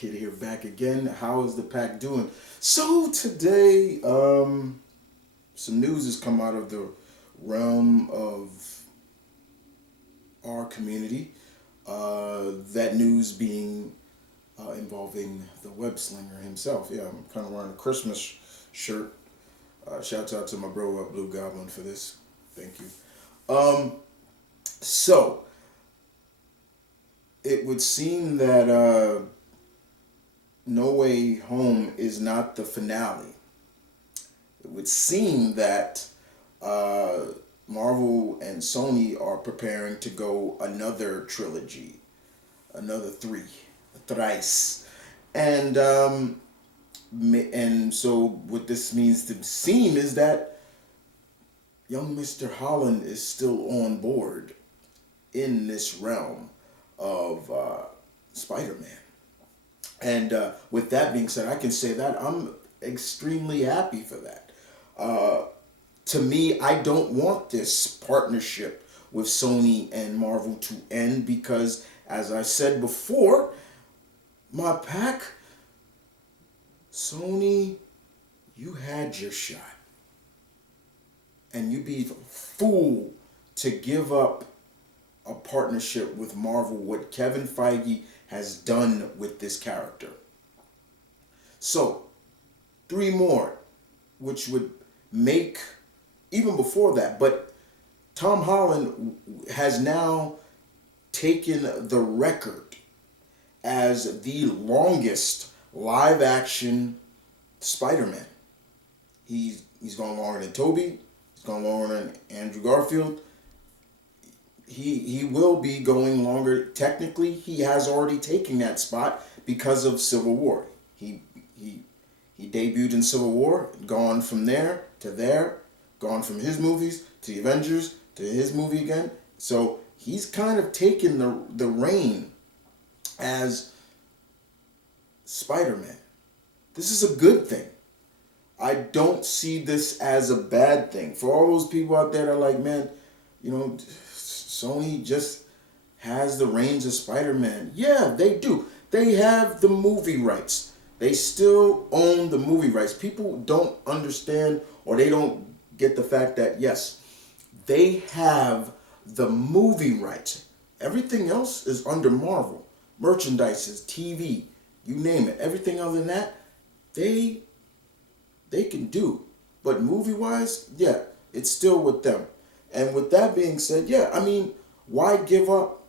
Kid here back again. How is the pack doing? So today, some news has come out of the realm of our community. That news being involving the web slinger himself. Yeah, I'm kind of wearing a Christmas shirt. Shouts out to my bro Blue Goblin for this. Thank you. So it would seem that No Way Home is not the finale. It would seem that Marvel and Sony are preparing to go another trilogy, another thrice, and so what this means to seem is that young Mr. Holland is still on board in this realm of Spider-Man. And with that being said, I can say that I'm extremely happy for that. To me, I don't want this partnership with Sony and Marvel to end because, as I said before, my pack, Sony, you had your shot. And you'd be a fool to give up a partnership with Marvel, what Kevin Feige has done with this character. So, 3 more, which would make, even before that, but Tom Holland has now taken the record as the longest live action Spider-Man. He's gone longer than Tobey. He's gone longer than Andrew Garfield. He will be going longer. Technically, he has already taken that spot because of Civil War. He debuted in Civil War, gone from there to there, gone from his movies to the Avengers to his movie again. So he's kind of taken the reign as Spider-Man. This is a good thing. I don't see this as a bad thing. For all those people out there that are like, man, Sony just has the reins of Spider-Man. Yeah, they do. They have the movie rights. They still own the movie rights. People don't understand or they don't get the fact that, yes, they have the movie rights. Everything else is under Marvel. Merchandises, TV, you name it. Everything other than that, they can do. But movie-wise, yeah, it's still with them. And with that being said, yeah, I mean, why give up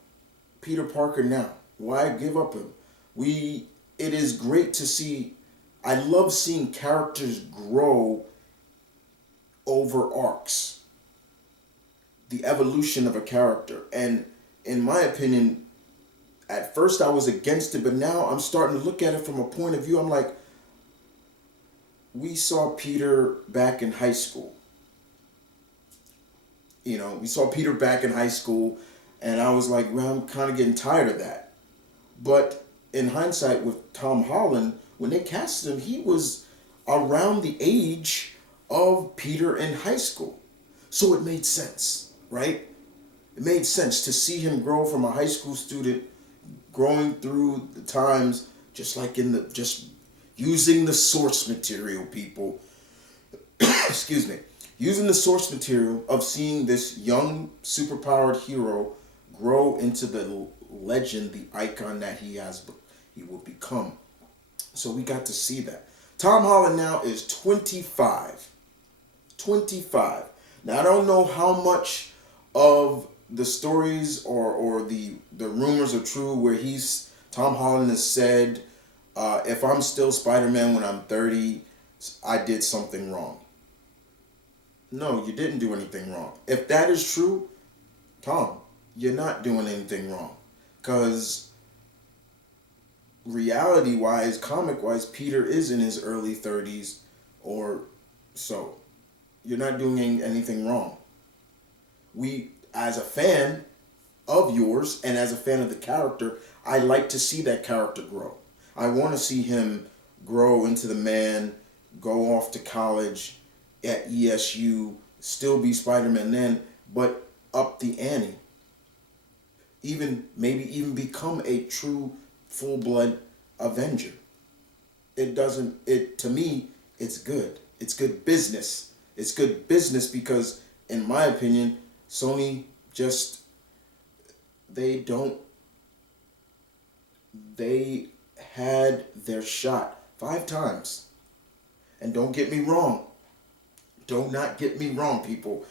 Peter Parker now? Why give up him? It is great to see. I love seeing characters grow over arcs. The evolution of a character. And in my opinion, at first I was against it, but now I'm starting to look at it from a point of view. I'm like, we saw Peter back in high school. We saw Peter back in high school, and I was like, well, I'm kind of getting tired of that. But in hindsight, with Tom Holland, when they casted him, he was around the age of Peter in high school. So it made sense, right? It made sense to see him grow from a high school student, growing through the times, just using the source material, people. Excuse me. Using the source material of seeing this young, superpowered hero grow into the legend, the icon that he will become. So we got to see that. Tom Holland now is 25. 25. Now, I don't know how much of the stories or the rumors are true where Tom Holland has said, if I'm still Spider-Man when I'm 30, I did something wrong. No, you didn't do anything wrong. If that is true, Tom, you're not doing anything wrong. Because reality-wise, comic-wise, Peter is in his early 30s or so. You're not doing anything wrong. As a fan of yours and as a fan of the character, I like to see that character grow. I want to see him grow into the man, go off to college at ESU, still be Spider-Man then, but up the ante. Maybe even become a true full-blood Avenger. It doesn't, it, to me, it's good. It's good business. It's good business because, in my opinion, Sony just, they don't, they had their shot 5 times. And don't get me wrong. Do not get me wrong, people.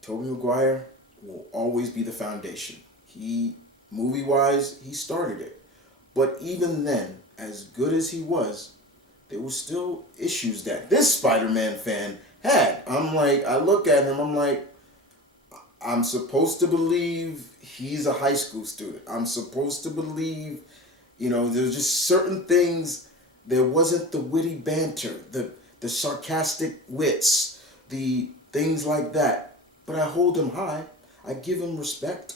Tobey Maguire will always be the foundation. He, movie-wise, he started it. But even then, as good as he was, there were still issues that this Spider-Man fan had. I'm like, I look at him, I'm like, I'm supposed to believe he's a high school student. I'm supposed to believe, there's just certain things. There wasn't the witty banter, the sarcastic wits, the things like that. But I hold him high. I give him respect.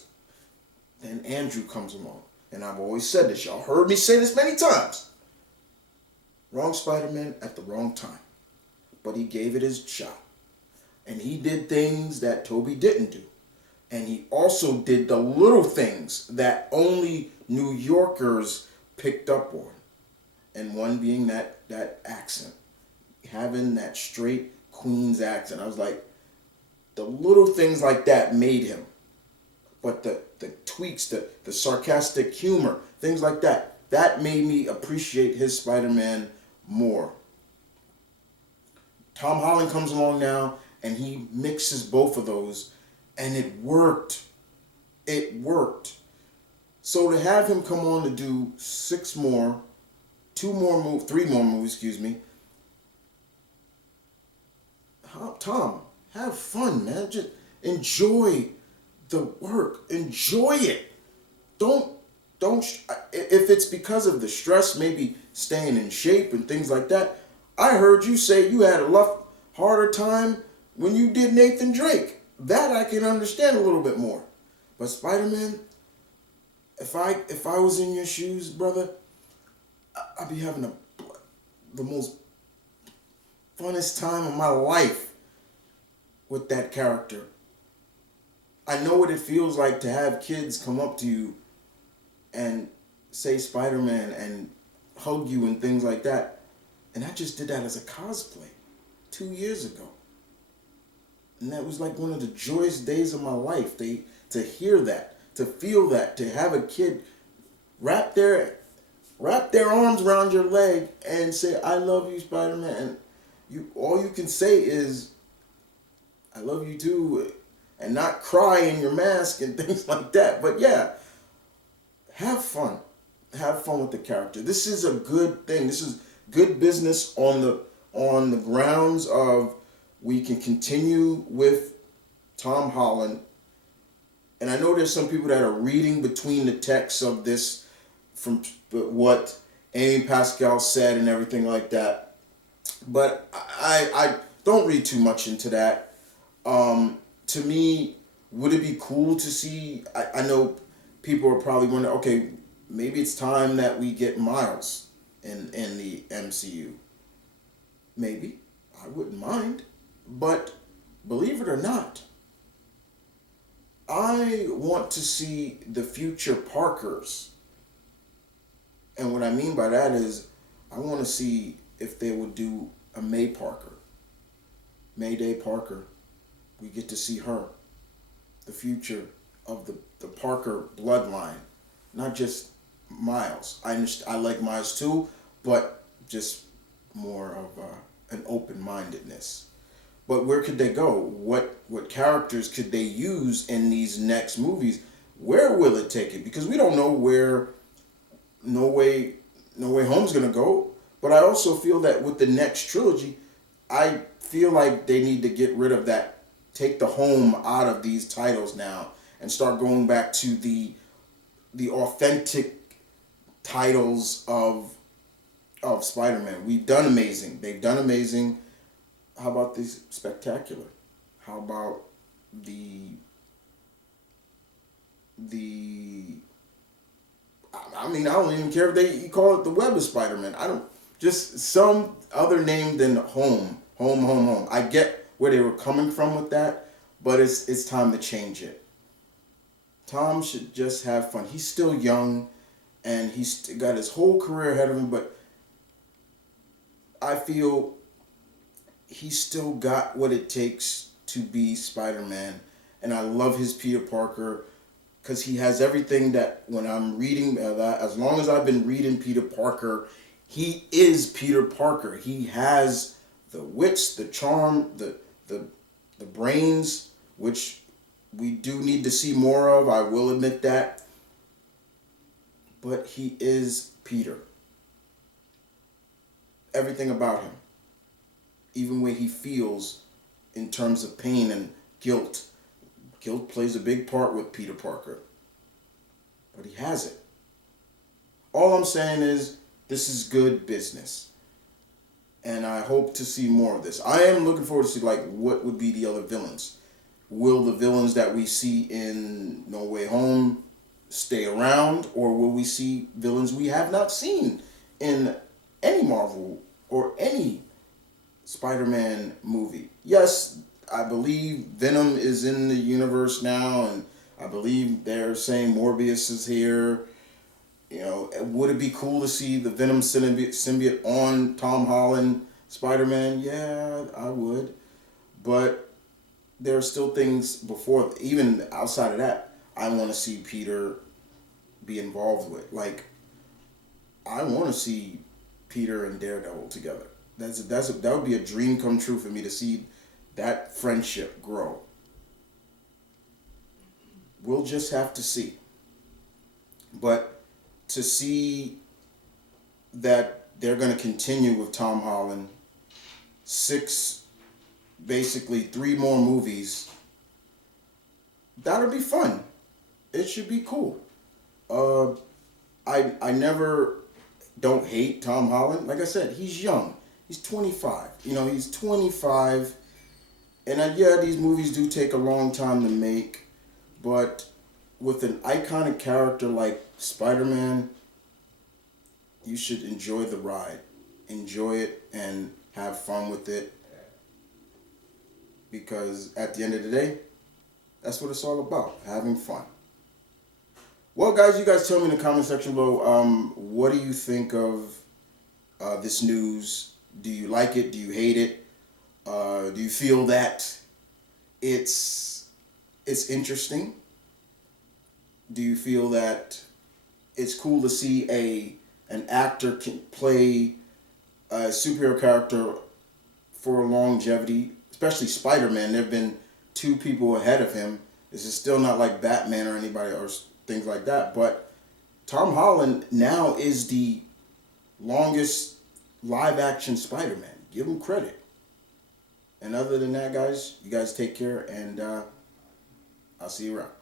Then Andrew comes along. And I've always said this. Y'all heard me say this many times. Wrong Spider-Man at the wrong time. But he gave it his shot. And he did things that Tobey didn't do. And he also did the little things that only New Yorkers picked up on. And one being that accent. Having that straight Queens accent. I was like, the little things like that made him. But the tweaks, the sarcastic humor, things like that, that made me appreciate his Spider-Man more. Tom Holland comes along now, and he mixes both of those, and it worked. It worked. So to have him come on to do 3 more movies, excuse me. Tom, have fun, man. Just enjoy the work. Enjoy it. Don't, if it's because of the stress, maybe staying in shape and things like that. I heard you say you had a harder time when you did Nathan Drake. That I can understand a little bit more. But Spider-Man, if I was in your shoes, brother, I'd be having the most funnest time of my life with that character. I know what it feels like to have kids come up to you and say Spider-Man and hug you and things like that. And I just did that as a cosplay 2 years ago. And that was like one of the joyous days of my life. To hear that, to feel that, to have a kid wrap their arms around your leg and say, I love you, Spider-Man. And all you can say is, I love you too, and not cry in your mask and things like that. But yeah, have fun. Have fun with the character. This is a good thing. This is good business on the grounds of we can continue with Tom Holland. And I know there's some people that are reading between the texts of this from what Amy Pascal said and everything like that. But I don't read too much into that. To me, would it be cool to see, I know people are probably wondering, okay, maybe it's time that we get Miles in the MCU. Maybe. I wouldn't mind. But believe it or not, I want to see the future Parkers. And what I mean by that is, I want to see if they would do a May Parker. Mayday Parker. We get to see her. The future of the Parker bloodline. Not just Miles. I like Miles too, but just more of an open-mindedness. But where could they go? What characters could they use in these next movies? Where will it take it? Because we don't know where No Way Home's gonna go. But I also feel that with the next trilogy, I feel like they need to get rid of that. Take the home out of these titles now and start going back to the authentic titles of Spider-Man. We've done amazing. They've done amazing. How about this spectacular? How about I mean, I don't even care if you call it the Web of Spider-Man. I don't, just some other name than home. I get where they were coming from with that, but it's time to change it. Tom should just have fun. He's still young, and he's got his whole career ahead of him, but I feel he's still got what it takes to be Spider-Man. And I love his Peter Parker because he has everything that when I'm reading, as long as I've been reading Peter Parker, he is Peter Parker. He has the wits, the charm, the brains, which we do need to see more of. I will admit that. But he is Peter. Everything about him. Even way he feels in terms of pain and guilt. Guilt plays a big part with Peter Parker. But he has it. All I'm saying is this is good business. And I hope to see more of this. I am looking forward to see like what would be the other villains. Will the villains that we see in No Way Home stay around, or will we see villains we have not seen in any Marvel or any Spider-Man movie? Yes, I believe Venom is in the universe now, and I believe they're saying Morbius is here. You know, would it be cool to see the Venom symbiote on Tom Holland Spider-Man? Yeah, I would. But there are still things before, even outside of that, I want to see Peter be involved with. Like, I want to see Peter and Daredevil together. That would be a dream come true for me to see that friendship grow. We'll just have to see. But to see that they're going to continue with Tom Holland, basically 3 more movies, that'll be fun. It should be cool. I never don't hate Tom Holland. Like I said, he's young. He's 25. You know, he's 25. And yeah, these movies do take a long time to make. But with an iconic character like Spider-Man, you should enjoy the ride. Enjoy it and have fun with it. Because at the end of the day, that's what it's all about. Having fun. Well, guys, you guys tell me in the comment section below, what do you think of this news? Do you like it? Do you hate it? Do you feel that it's interesting? Do you feel that it's cool to see an actor can play a superhero character for longevity, especially Spider-Man? There have been 2 people ahead of him. This is still not like Batman or anybody or things like that, but Tom Holland now is the longest live action Spider-Man. Give him credit. And other than that, guys, you guys take care, and I'll see you around.